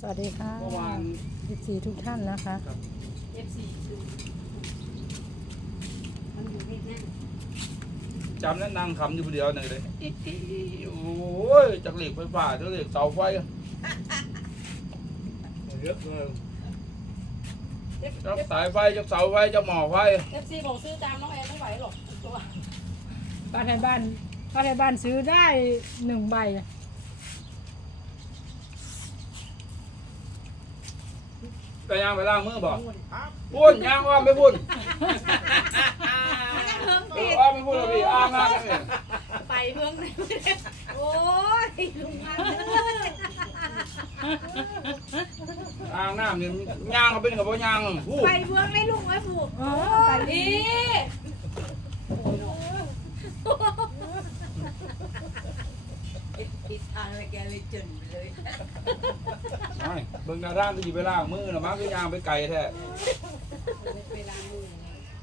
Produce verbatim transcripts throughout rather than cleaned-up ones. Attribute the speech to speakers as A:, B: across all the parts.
A: สวัสดีค่ะเมื่อวานเอฟซีทุกท่านนะคะเอฟซีมันอยู่ที่นั่น
B: จำนั้นนางคำอยู่คนเดียวหนึ่งเลยโอ้ยจากเหล็กไฟฟ้าจากเหล็กเสาไฟเยอะเลยจากสายไฟจากเสาไฟจากหม้อไฟ
C: เอฟซีบอกซื้อตามน้องแอนไม่ไหวหรอกตัว
A: บ้านในบ้านบ้านในบ้านซื้อได้หนึ่งใบ
B: ไปย่างไปล้างมือบ่พุ่นย่างว่าไม่พุ่นว่าไม่พุ่นหรอกพี่อ้างงานกันเนี่ย
C: ไปเมืองไหนโอ้ยลุงพัน
B: อ้างน้ำเนี่ยย่างเขาเป็นกับพ่ย่าง
C: ไปเมืองไหนลุงไว้ผูกไปดีผิดทางเลยแกเลยจนเลย
B: ไม่เบิ่งหน้าด้านจะหยิบไปล้างมือหรอมั้งก็ย่างไปไกลแท้
C: ไปล้างมือ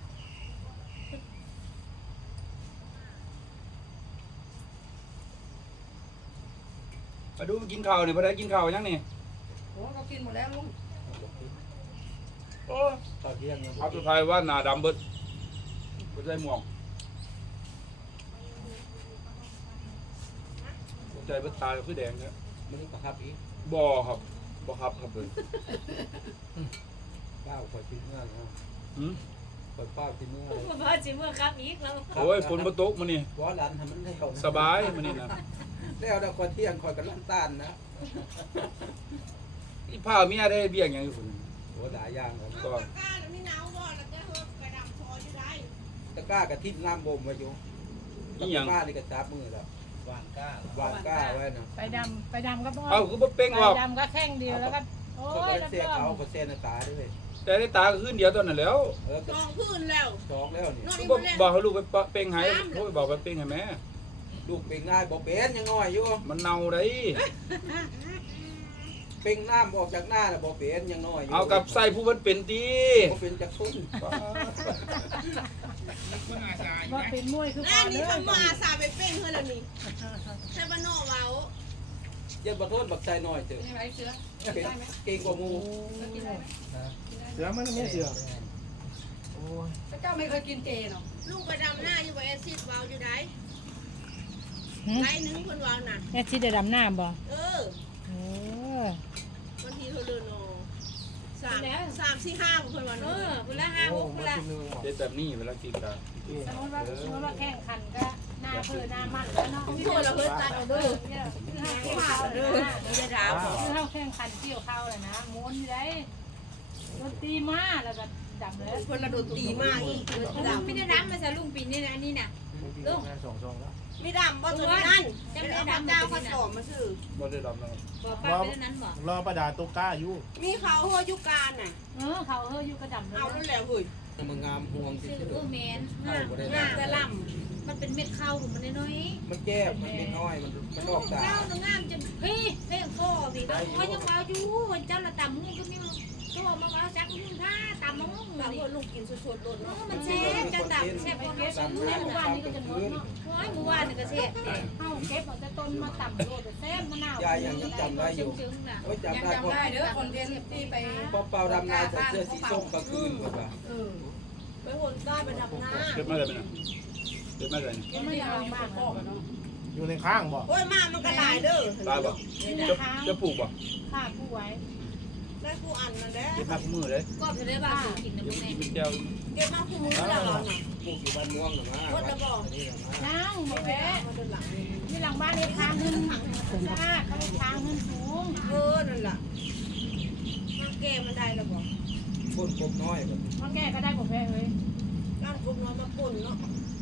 B: มาดูกินข้าวเนี่ยพอได้กินข้าวยังนี่
C: โอ้เขากินหมดแล้วลุง
B: โอ้ตอนเที่ยงเอาสุดท้ายว่าหน้าดำเบิดก็ใจหมวกใจเบิดตาคือแดงเนี่ย
D: มันนี่ประคับอีก
B: บ่ครับบ่ครับครับเลย
D: เป้าคอยชิ้นเมื่อแล้ว
B: หืม
D: คอยเป้าชิ้นเมื่อ
C: พ่อจิ้มเมื่อครับอีกแล้ว
B: โอ้ยฝนบ่ตกมื้อนี้
D: ว่าดันทำมันได้
B: สบายมื้อนี้นะ
D: แล้วเดี๋ยวคอยเที่ยงคอยกันลั่นต้านนะ
B: อีพาเมียได้เบี้ยงหยังอยู่พุ่น
D: โอ้หลายอย่างครับ
B: ก็
D: ตะกร้ากระทิ่น้ำบ่มไว้อยู่อีหยังบ้านนี่ก็จับมือแล้ววางก้าวางก้าไว้นะ
A: ไปดำไปดำก็พอ
B: เอาคือบ่เป่งว่า
A: ไปดำก็แข้งเดียวแล้วก็โอ้ย
D: แล้วก็เอาก็เส้นตาด้วย
B: แต่ได้ตาก็คืนเดียวตอนนั้นแล้ว
D: เออ
C: สองพื้นแล้ว
D: สองแล้วนี่
B: บ่บอกให้ลูกไปเป่งให้โทรไปบอกไปเป่งให้แม่
D: ลูกเป่งง่ายบ่เป็นยังน้อยอยู่
B: มันเน่าได้
D: เป่งน้ำออกจากหน้าน่ะบ่เป็นยังน้อยอยู่
B: เอากับใส่ผู้เพิ่นเป็นติ
D: บ่เป็นจักซุ่ม
A: ว่าเป็นมวยคือ
C: อันนี้ทำมาสาไปเป้งเฮ้ยแล้วนี่ใช่บ้านนอกเว้า
D: เย็นบ่โทษบักใจน้อยเถอะ
C: ไม่ไหวเสือ
D: เก่งกว่าหมู่
B: เสือมันไม่เสือ
C: โอ้ยเจ้าไม่เคยกินเจเนาะลูกไปดำหน้าอยู่บ่แอซิดเว้าอยู่ได้ไรนึงเพิ่นเว้าน่ะ
A: แม่ชิดได้ดำหน้าบ่
C: เออ
A: เออ
C: วันที่เท่าเดินเนาะสามสามสี่ห้าเพิ่นว่าเออคนละห้าหกคนละ
B: เด็ดแบบนี้เวลากินกัน
A: สมมติว่าสมมติว่าแข่งขันก็หน้าเพื่อหน้ามันแล้วเนาะ
C: พี่ตัวเราเพิ่นตัดเอาเด้อข้าวเด้อไม่ได้ถาม
A: คือเขาแข่งขันเกี่ยวข้าวเลยนะม้วนอยู่ได้โดนตีมาแล้วก็ดำเลย
C: คนละโดนตีมาอีก
E: ไม่ได้ดำมาซะลุงปีนี้นะอันนี้น่ะ
D: ลุงสองซองแล้ว
C: ไม่ดำบ่ตัวนั้นจะไม่ได้ดำเจ้าเขาสอบมาซื่อ
B: บ่ได้ดำแล้ว
E: บ่ป้าไปนั้นบ่
D: รอประดาตกก้าอยู่
C: มีเขาเฮอยุการน่ะ
A: เออเขาเฮอยุกระดำ
C: เอานั่นแหละเฮ้ย
D: มันงามห่วง
E: ซื้อโอแมน
C: งามกระลำ
E: มันเป็นเม็ดข้าวมันน้อย
D: มันแก้มันเป็นน้อยมันมันออกตา
E: ข้าวงามจนเฮ้ยเพ่งคอสิก็ว่ายังว่าอยู่วันเจ้าละตำมึงก็มีก็มาว่าจักมึงท่าตำมึง
C: ตำคนลูกกินสดๆโดนเนาะ
E: มันแซ่บจังตำแซ่บพอแซ่บเมื่อวานนี้ก็จะหมดเนาะโอ้ยเมื่อวานนี่ก็แซ่บ
A: เข้าเก็บเอาแต่ต้นมาตำโรดแซ่บมะนาวย
D: ายยังจำได้อยู่โอ้ยจำได้
C: จำได้เด้อคนเรียนที่ไป
D: พอเป่าดำนาใส่เสื้อสีส้มกลางคืนแบบว่า
C: ไปโหนได้ไปดำนา
B: เก็บมาเลยไหมนะเก็บมาเลย
A: ก็ไม่ยาวมากเนาะ
D: อยู่ในข้างบ่
C: โอ้ยมามันก็หลายเด้อ
B: ตายบ่จะจะปลูกบ่
A: ค่ะผู้ไว้
C: ได้ผู้อันนั่นแหละ
B: เก็บมาคู่มือเลย
E: ก็จะได้บ้ากินนะพวกนี้
B: กินแก้ว
C: เก็บมาคู่มือแล้วเหรอน่ะ
D: ปลูกอยู่บ้านม่วงหรือว่า
C: วัดระบอก
A: นั่งหมดแล้วมีหลังบ้านในทางขึ้นสะอาดเขาในทางขึ้นสูง
C: เออนั่นแหละมันแก่มันได้ระบอก
D: คนกบน้อยแบบ
A: มันแก่ก็ได้ผมแพ้เลย
C: ร่างกบน้อยมาป่นเนาะ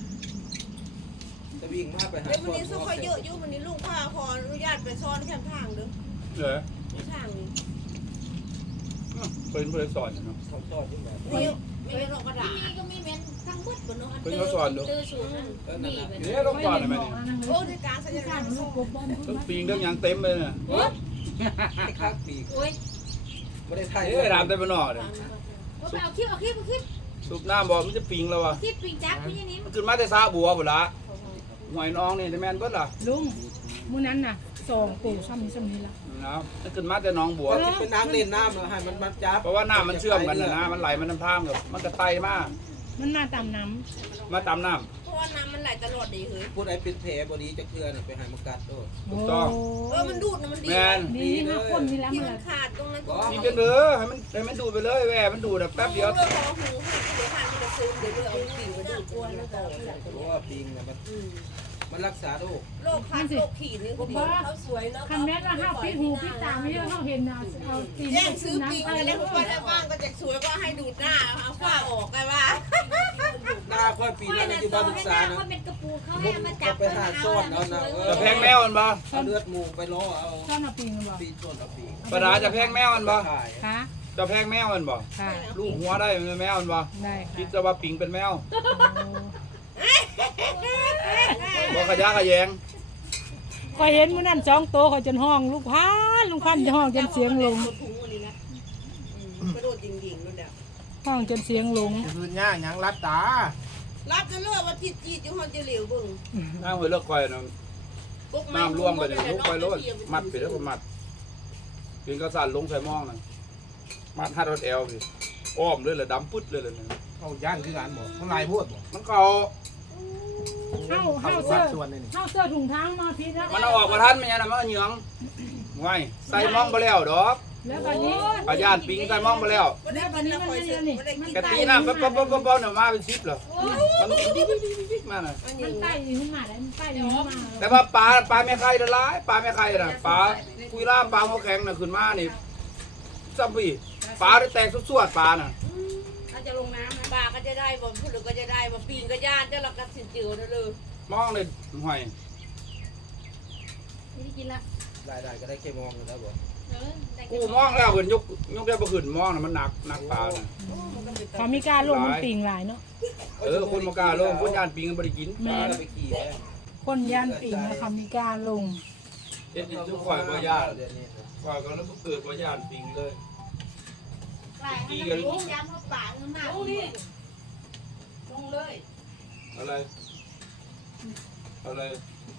D: จะวิ่งมาไปหา
C: วันนี้สู้เขาเยอะอยู่วันนี้ลูกพาขออนุญาตไปซ้อนแคมทางเด้อ
B: เหรอ
C: ทางนี้
B: เพิ่นเพิ่นสอนเนาะ
D: เขาสอนที่ไหน
C: นี่ไม่ได้ลงกระดาษ
E: มีก็มีแม่นทั้งหมดบนเนาะ
B: เพิ่นเขาสอนดู
E: ตื้อสูงนี่
B: เดี๋ยวต้องสอนได้มั้ยนี่
C: โอ้ในการสัญญาณลูกกบ
B: ต้องปีงเรื่องยังเต็มเลยน่ะ
D: ไอ้ข้างปีก
E: โอ้ย
D: บ่ได้ไทย
B: เอ้ยรามเต็มไปหน่อเด้อ
E: เอาคลิปเอาคลิปเอาคลิป
B: สูบน้ำบ่มันจะปิงแล้ววะ
E: คลิปปิงจักพี่นี้
B: มันขึ้นมาแต่ซาบัวพุ่นละหวยน้องนี่จะแม่นเบิดล่ะ
A: ลุงมื้อนั้นน่ะสองปู่ซ้ำนี้ซ้ำนี้ละ
B: นะถ้าขึ้นมาแต่หน้องบัว
D: จะเป็นน้ำเล่นน้ำแล้วให้มันมันจับ
B: เพราะว่าน้ำมันเชื่อมกันนะนะมันไหลมันน้ำท่ามกับมันกระไตมาก
A: มันมาตามน้
B: มาตามน้
C: เพราะว่าน้ำมันไหลตลอดดีเฮ้ย
D: พูดไอ้เป็นแผลบดีจะเคลื่อนไปหายมันกัดโดด
A: ำ
B: ถูกต้อง
C: เออมันดูดนะมันดี
B: แมน
A: ดีมาคนนี่แล้ว
C: ที่
A: มัน
C: มันขาดตรงนั้นตรง
B: นี่
C: นี้
B: เป็นเด้อให้มันให้มันดูดไปเลยแหวมันดูดแบบแป๊บเดียว
C: เรื่องของหูให้เดี๋ยวผ่านมันจะซึมเดี๋ยวเรื่องเอาปิ่งไปดูดกวนแล้วก็
D: เพราะว่าปิงเนี่ยมันมันรักษาโรค
C: โรคคันโรคขีดนี่คือเขาสวยเนาะ
A: คันแม้ว่าห้าปิดหูปิดตาไม่ได้เขาเห็นนะเอาตีน
C: แย่ง
A: ไป
C: ซื้อปิ่ง
A: น้ำไป
C: อะไร
A: แล้ว
C: พวกว่าบ้างก็จะสวยก็ให้ดูดหน้าเอาฝ้าออกไงว่า
D: หน้าค่อยปีแล้วอยู่บ้านศึกษานะ
E: เขาเป็นกระปูเขาให้มาจับ
D: ไปหาซ่อนเอานะเออ
B: จะแพงแมวมันบ่
D: เอาเลือดหมูไปล้อเอา
A: ซ่อนเอาปีนบอก
D: ปีต้นเอาปี
B: ปลาจะแพงแมวมันบ่
D: ขาย
A: ค่ะ
B: จะแพงแมวมันบ่
A: ค่ะ
B: ลูกหัวได้มันแมวมันบ่
A: ได้
B: คิด
A: ค่ะ
B: จะว่าปิงเป็นแมวบ่ขยะขยง
A: ก็เห็นมื้อนั้นสองโตเขาจนห้องลูกพันลูกพันจะห้องจนเสียงลง
C: ถุงอันนี้นะกระโดดยิงยิงนู่นเดียว
A: ห้องจนเสียงลง
F: คืนย่ายังรับตา
C: รับจะเลือกว่าจีจีจุ่มจะเหลวบึ้ง
B: น้ำหัวเลือกคอยนะน้ำร่วงไปเลยลุกไปโลดมัดไปแล้วก็มัดปิงกระสานลงใส่หม้องนั่นมัดห้ารถแอลสิอ้อมเลยเลยดำปึ๊ดเลยเลยนะ
F: เขาย่านคือการบอกข้างในพูดบอก
B: มันเก่า
A: เฮา
F: เขา
A: เฮา
F: สั
A: เสื้
F: ด
A: อ
F: ส่วนนี่
A: เฮาเสื้อถุงเท้ามาพิษแล้ว
B: มันเอาออกมาทันไหมเนี่ยนะมันก็เหยืองไว้ใส่หม้องไปแล้วดอก
A: แล้วตอนนี้
B: อาญาตปิงใส่หม้องไปแล้ว
C: วันนี้วันนี้มันไม่ได้ไม่ได้กิน
B: กะตีน้ำปั๊บปั๊บปั๊บปั๊บปั๊บเนี่ยมาเป็นชิปเหรอมันดิ๊กดิ๊กดิ๊กดิ๊กมาน่ะ
C: มันอ
A: มั
C: ยู่
A: นใต้ขึ้นมาแล้วมันใต้ขึ้นมา
B: แต่ว่าปลาปลาแม่ไข่ละลายปลาแม่ไข่น่ะปลาคุยล่ามปลาหัวแข็งน่ะขึ้นมานี่ซัมบี้ปลาได้แตกสวดๆปลาน่ะ
C: ถ้าจะลงน้ำนะปลาก็จะได้บ่พูดก็จะได้บ่ปีนก็ย่านเจ้าละกัดสินเจือนั่นเลย
B: มองเลยห่วย
E: ไม่ได้กินละ
D: ได้ได้ก็ได้แค่มองอยู่แล้วบอก
E: เออได้
B: กูมองแล้วเพิ่นยกยกได้บ่ขึ้นมองน่ะมันหนักหนักปลาน่ะ
A: เขามีการลงมันปิงหลายเนาะ
B: เออคนบ่กล้าลงคนย่านปิงบ่ได้กิน
D: แม่ไปขี่แล้ว
A: คนย่านปิงนะเขามีการลง
B: เฮ็ดให้ทุกข่อยบ่ย่าน
D: เดี๋ยวนี้
B: ข่อยก็แล้วบ่เกิดบ่ย่านปิงเลย
E: หลายให้มันกินยำเขาปากมันมาก
C: ลงนี่ลงเลย
B: อะไรอะไร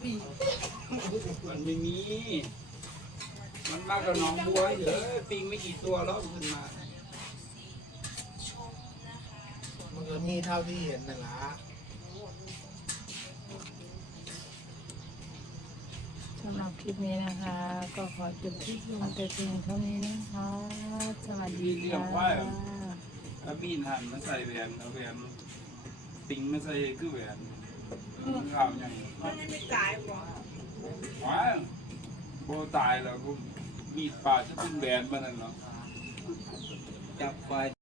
B: มันไม่มี มันมากกับน้องบัวเยอะปิงไม่กี่ตัวแล้วขึ้นมา
F: มันก็มีเท่าที่เห็นนั่นละ
A: สำหรับคลิปนี้นะคะ ก็ขอจบคลิปลงแต่เพียงเท่านี้นะคะ สวัสดีค่ะ
B: แล้วมีดหั่นมาใส่แหวนเอาแหวนปิงมาใส่คือแหวนข้าวยัง
C: มันไม่ตายบ่
B: ว้ายโบตายแล้วก็มีดปาดจะเป็นแหวนมานั่นเหรอ
D: จับไฟ